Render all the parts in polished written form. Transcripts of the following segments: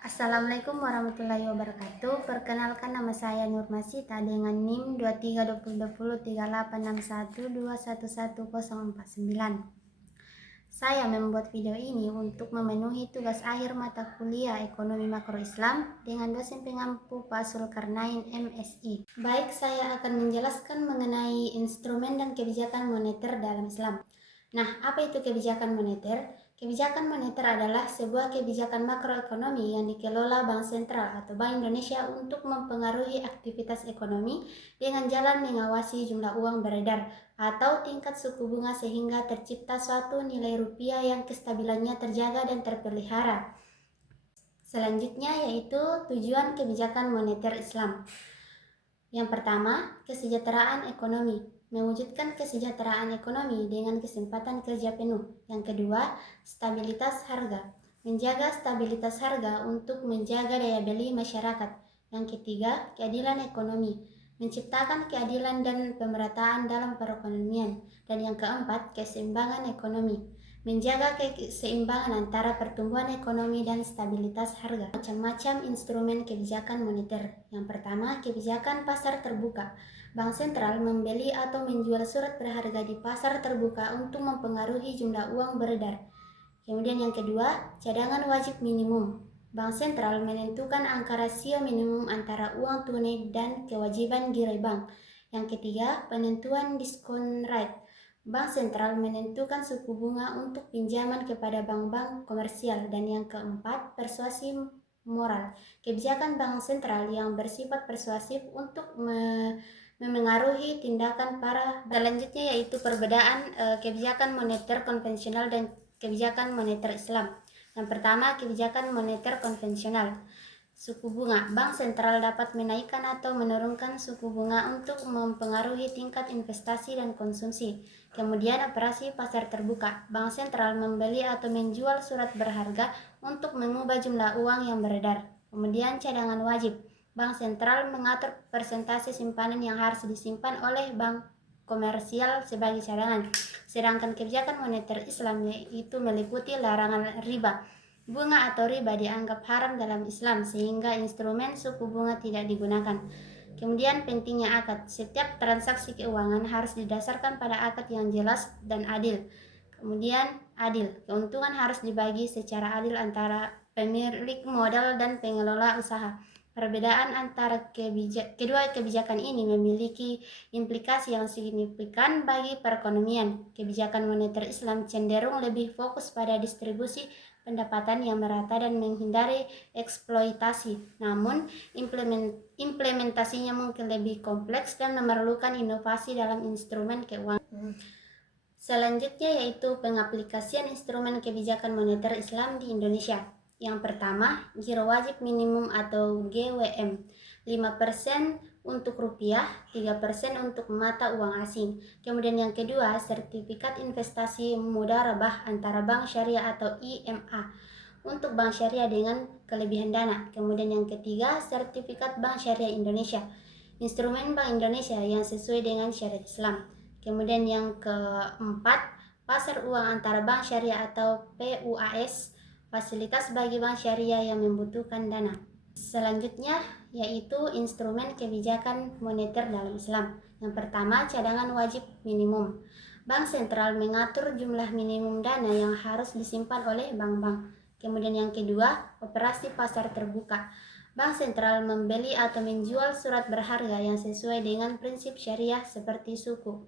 Assalamualaikum warahmatullahi wabarakatuh. Perkenalkan, nama saya Nur Masita dengan NIM 23203861211049. Saya membuat video ini untuk memenuhi tugas akhir mata kuliah Ekonomi Makro Islam dengan dosen pengampu Pak Zulkarnain MSI. Baik, saya akan menjelaskan mengenai instrumen dan kebijakan moneter dalam Islam. Nah, apa itu kebijakan moneter? Kebijakan moneter adalah sebuah kebijakan makroekonomi yang dikelola Bank Sentral atau Bank Indonesia untuk mempengaruhi aktivitas ekonomi dengan jalan mengawasi jumlah uang beredar atau tingkat suku bunga sehingga tercipta suatu nilai rupiah yang kestabilannya terjaga dan terpelihara. Selanjutnya yaitu tujuan kebijakan moneter Islam. Yang pertama, kesejahteraan ekonomi. Mewujudkan kesejahteraan ekonomi dengan kesempatan kerja penuh. Yang kedua, stabilitas harga. Menjaga stabilitas harga untuk menjaga daya beli masyarakat. Yang ketiga, keadilan ekonomi. Menciptakan keadilan dan pemerataan dalam perekonomian. Dan yang keempat, keseimbangan ekonomi. Menjaga keseimbangan antara pertumbuhan ekonomi dan stabilitas harga. Macam-macam instrumen kebijakan moneter. Yang pertama, kebijakan pasar terbuka. Bank Sentral membeli atau menjual surat berharga di pasar terbuka untuk mempengaruhi jumlah uang beredar. Kemudian yang kedua, cadangan wajib minimum. Bank Sentral menentukan angka rasio minimum antara uang tunai dan kewajiban girai bank. Yang ketiga, penentuan diskon rate. Bank Sentral menentukan suku bunga untuk pinjaman kepada bank-bank komersial. Dan yang keempat, persuasi moral. Kebijakan Bank Sentral yang bersifat persuasif untuk memengaruhi tindakan para. Selanjutnya yaitu perbedaan kebijakan moneter konvensional dan kebijakan moneter Islam. Yang pertama, kebijakan moneter konvensional. Suku bunga. Bank Sentral dapat menaikkan atau menurunkan suku bunga untuk mempengaruhi tingkat investasi dan konsumsi. Kemudian operasi pasar terbuka. Bank Sentral membeli atau menjual surat berharga untuk mengubah jumlah uang yang beredar. Kemudian cadangan wajib. Bank Sentral mengatur persentase simpanan yang harus disimpan oleh bank komersial sebagai cadangan. Sedangkan kebijakan moneter Islam yaitu meliputi larangan riba. Bunga atau riba dianggap haram dalam Islam sehingga instrumen suku bunga tidak digunakan. Kemudian pentingnya akad. Setiap transaksi keuangan harus didasarkan pada akad yang jelas dan adil. Kemudian adil. Keuntungan harus dibagi secara adil antara pemilik modal dan pengelola usaha. Perbedaan antara kedua kebijakan ini memiliki implikasi yang signifikan bagi perekonomian. Kebijakan moneter Islam cenderung lebih fokus pada distribusi pendapatan yang merata dan menghindari eksploitasi. Namun, implementasinya mungkin lebih kompleks dan memerlukan inovasi dalam instrumen keuangan. Selanjutnya yaitu pengaplikasian instrumen kebijakan moneter Islam di Indonesia. Yang pertama, giro wajib minimum atau GWM. 5% untuk rupiah, 3% untuk mata uang asing. Kemudian yang kedua, sertifikat investasi mudharabah antara bank syariah atau IMA untuk bank syariah dengan kelebihan dana. Kemudian yang ketiga, sertifikat Bank Syariah Indonesia. Instrumen Bank Indonesia yang sesuai dengan syariat Islam. Kemudian yang keempat, pasar uang antara bank syariah atau PUAS, fasilitas bagi bank syariah yang membutuhkan dana. Selanjutnya yaitu instrumen kebijakan moneter dalam Islam. Yang pertama, cadangan wajib minimum. Bank Sentral mengatur jumlah minimum dana yang harus disimpan oleh bank-bank. Kemudian yang kedua, operasi pasar terbuka. Bank Sentral membeli atau menjual surat berharga yang sesuai dengan prinsip syariah seperti suku.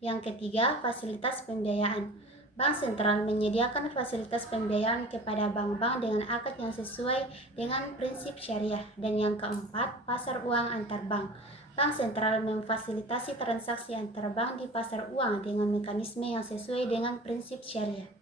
Yang ketiga, fasilitas pembiayaan. Bank Sentral menyediakan fasilitas pembiayaan kepada bank-bank dengan akad yang sesuai dengan prinsip syariah. Dan yang keempat, pasar uang antar bank. Bank Sentral memfasilitasi transaksi antar bank di pasar uang dengan mekanisme yang sesuai dengan prinsip syariah.